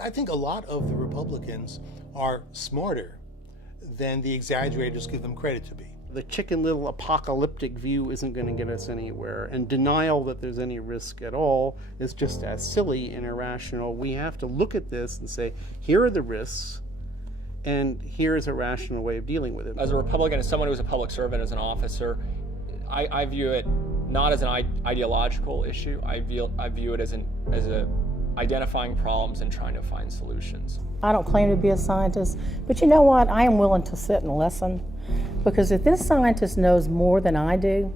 I think a lot of the Republicans are smarter than the exaggerators give them credit to be. The Chicken Little apocalyptic view isn't going to get us anywhere, and denial that there's any risk at all is just as silly and irrational. We have to look at this and say, here are the risks, and here is a rational way of dealing with it. As a Republican, as someone who's a public servant, as an officer, I view it not as an ideological issue. I view it as a identifying problems and trying to find solutions. I don't claim to be a scientist, but you know what? I am willing to sit and listen, because if this scientist knows more than I do,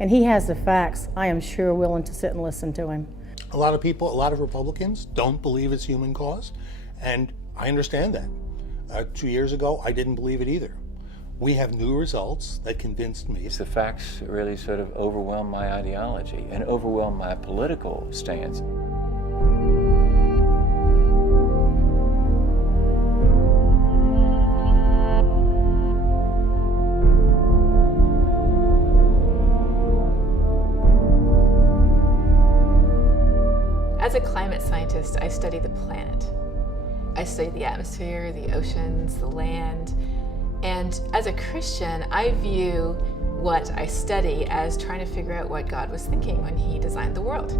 and he has the facts, I am sure willing to sit and listen to him. A lot of people, a lot of Republicans don't believe it's human caused, and I understand that. 2 years ago, I didn't believe it either. We have new results that convinced me. The facts really sort of overwhelm my ideology and overwhelm my political stance. As a climate scientist, I study the planet. I study the atmosphere, the oceans, the land. And as a Christian, I view what I study as trying to figure out what God was thinking when he designed the world.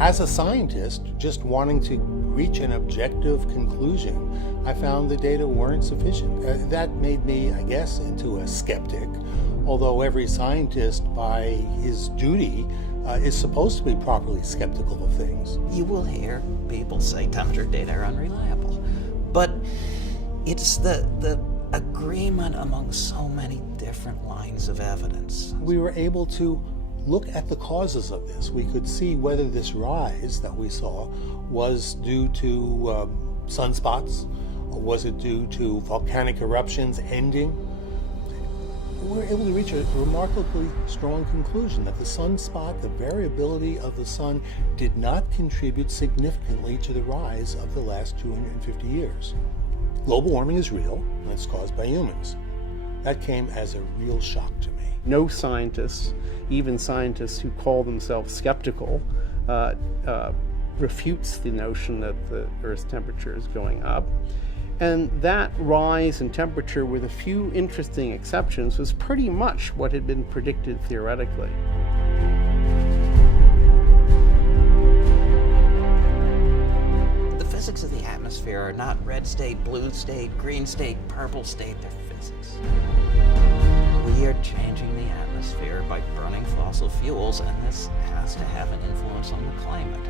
As a scientist, just wanting to reach an objective conclusion, I found the data weren't sufficient. That made me, I guess, into a skeptic, although every scientist, by his duty, is supposed to be properly skeptical of things. You will hear people say temperature data are unreliable, but it's the agreement among so many different lines of evidence. We were able to look at the causes of this. We could see whether this rise that we saw was due to sunspots, or was it due to volcanic eruptions ending. We were able to reach a remarkably strong conclusion that the sunspot, the variability of the sun, did not contribute significantly to the rise of the last 250 years. Global warming is real, and it's caused by humans. That came as a real shock to me. No scientists, even scientists who call themselves skeptical, refutes the notion that the Earth's temperature is going up. And that rise in temperature, with a few interesting exceptions, was pretty much what had been predicted theoretically. The physics of the atmosphere are not red state, blue state, green state, purple state, they're physics. We are changing the atmosphere by burning fossil fuels, and this has to have an influence on the climate.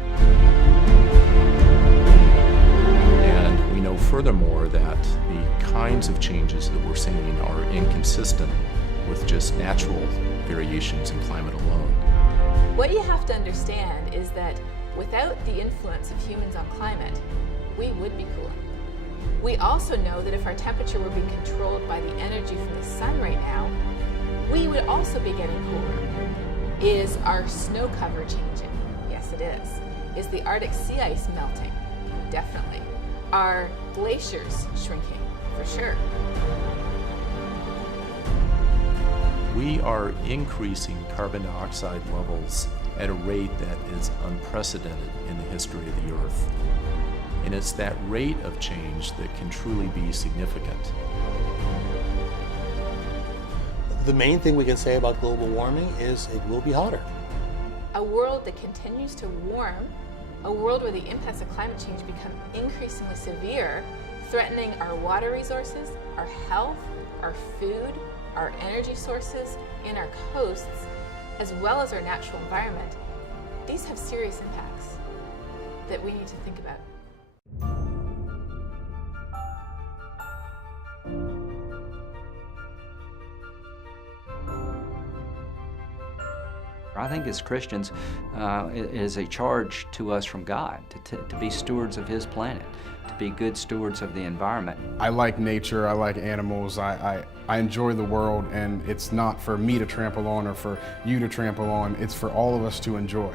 And we know furthermore that the kinds of changes that we're seeing are inconsistent with just natural variations in climate alone. What you have to understand is that without the influence of humans on climate, we would be cooling. We also know that if our temperature were being controlled by the energy from the sun right now, we would also be getting cooler. Is our snow cover changing? Yes, it is. Is the Arctic sea ice melting? Definitely. Are glaciers shrinking? For sure. We are increasing carbon dioxide levels at a rate that is unprecedented in the history of the Earth. And it's that rate of change that can truly be significant. The main thing we can say about global warming is it will be hotter. A world that continues to warm, a world where the impacts of climate change become increasingly severe, threatening our water resources, our health, our food, our energy sources, and our coasts, as well as our natural environment. These have serious impacts that we need to think about. I think as Christians, it is a charge to us from God to be stewards of His planet, to be good stewards of the environment. I like nature, I like animals, I enjoy the world, and it's not for me to trample on or for you to trample on, it's for all of us to enjoy.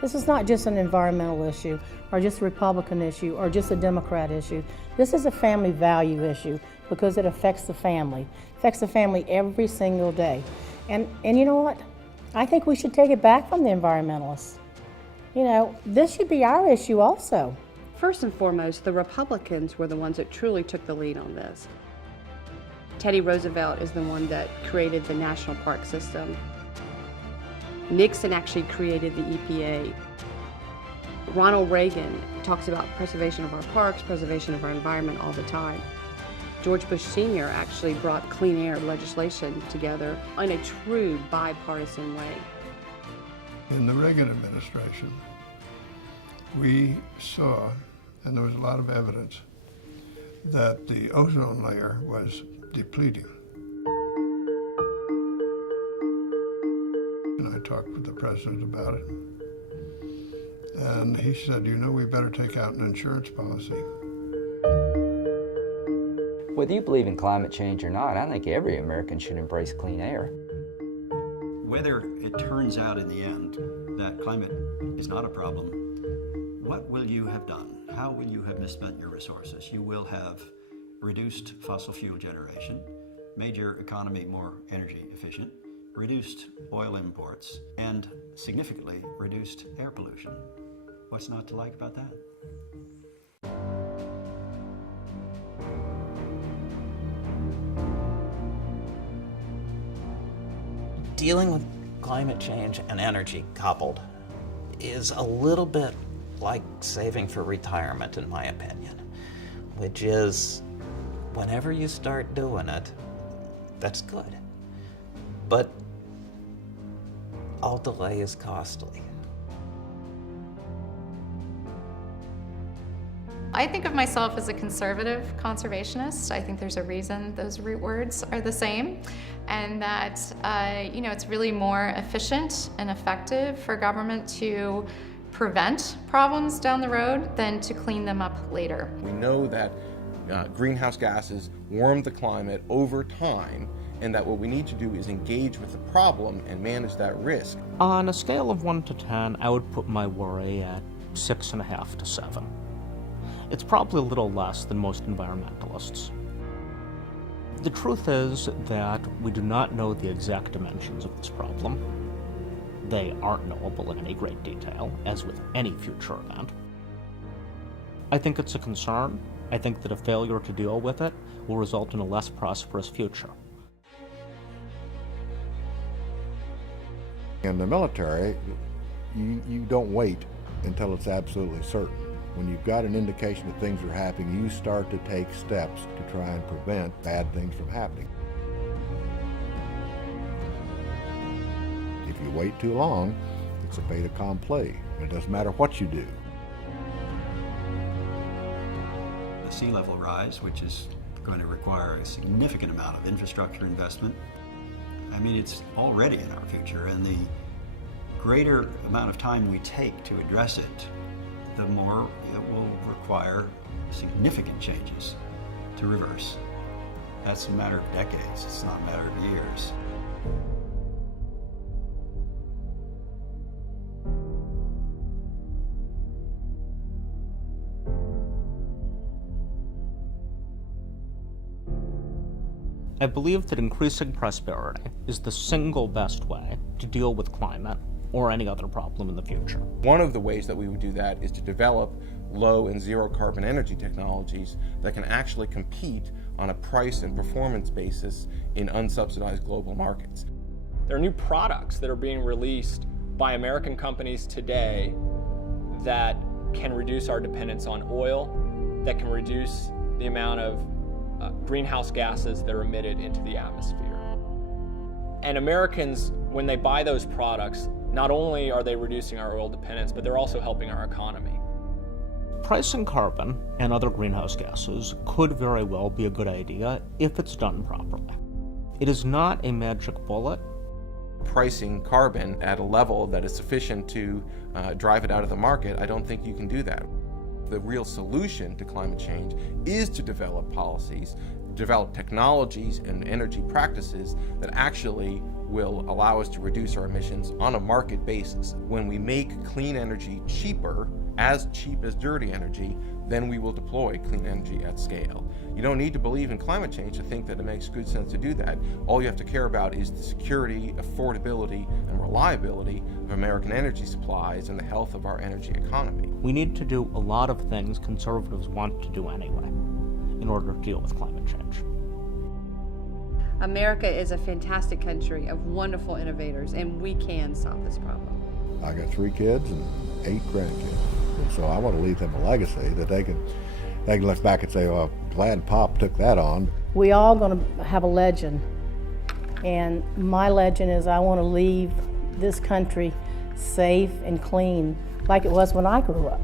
This is not just an environmental issue, or just a Republican issue, or just a Democrat issue. This is a family value issue because it affects the family. It affects the family every single day. And you know what? I think we should take it back from the environmentalists. You know, this should be our issue also. First and foremost, the Republicans were the ones that truly took the lead on this. Teddy Roosevelt is the one that created the national park system. Nixon actually created the EPA. Ronald Reagan talks about preservation of our parks, preservation of our environment all the time. George Bush Sr. actually brought clean air legislation together in a true bipartisan way. In the Reagan administration, we saw, and there was a lot of evidence, that the ozone layer was depleting. And I talked with the president about it. And he said, you know, we better take out an insurance policy. Whether you believe in climate change or not, I think every American should embrace clean air. Whether it turns out in the end that climate is not a problem, what will you have done? How will you have misspent your resources? You will have reduced fossil fuel generation, made your economy more energy efficient, reduced oil imports, and significantly reduced air pollution. What's not to like about that? Dealing with climate change and energy coupled is a little bit like saving for retirement, in my opinion, which is whenever you start doing it, that's good. But all delay is costly. I think of myself as a conservative conservationist. I think there's a reason those root words are the same, and that it's really more efficient and effective for government to prevent problems down the road than to clean them up later. We know that greenhouse gases warm the climate over time, and that what we need to do is engage with the problem and manage that risk. On a scale of 1 to 10, I would put my worry at 6.5 to 7. It's probably a little less than most environmentalists. The truth is that we do not know the exact dimensions of this problem. They aren't knowable in any great detail, as with any future event. I think it's a concern. I think that a failure to deal with it will result in a less prosperous future. In the military, you don't wait until it's absolutely certain. When you've got an indication that things are happening, you start to take steps to try and prevent bad things from happening. If you wait too long, it's a fait accompli. It doesn't matter what you do. The sea level rise, which is going to require a significant amount of infrastructure investment. I mean, it's already in our future, and the greater amount of time we take to address it, the more it will require significant changes to reverse. That's a matter of decades, it's not a matter of years. I believe that increasing prosperity is the single best way to deal with climate or any other problem in the future. One of the ways that we would do that is to develop low and zero carbon energy technologies that can actually compete on a price and performance basis in unsubsidized global markets. There are new products that are being released by American companies today that can reduce our dependence on oil, that can reduce the amount of greenhouse gases that are emitted into the atmosphere. And Americans, when they buy those products, not only are they reducing our oil dependence, but they're also helping our economy. Pricing carbon and other greenhouse gases could very well be a good idea if it's done properly. It is not a magic bullet. Pricing carbon at a level that is sufficient to drive it out of the market, I don't think you can do that. The real solution to climate change is to develop policies, develop technologies and energy practices that actually will allow us to reduce our emissions on a market basis. When we make clean energy cheaper as cheap as dirty energy, then we will deploy clean energy at scale. You don't need to believe in climate change to think that it makes good sense to do that. All you have to care about is the security, affordability, and reliability of American energy supplies and the health of our energy economy. We need to do a lot of things conservatives want to do anyway in order to deal with climate change. America is a fantastic country of wonderful innovators, and we can solve this problem. I got 3 kids and 8 grandkids. And so I want to leave them a legacy that they can look back and say, well, glad Pop took that on. We all going to have a legend. And my legend is I want to leave this country safe and clean like it was when I grew up.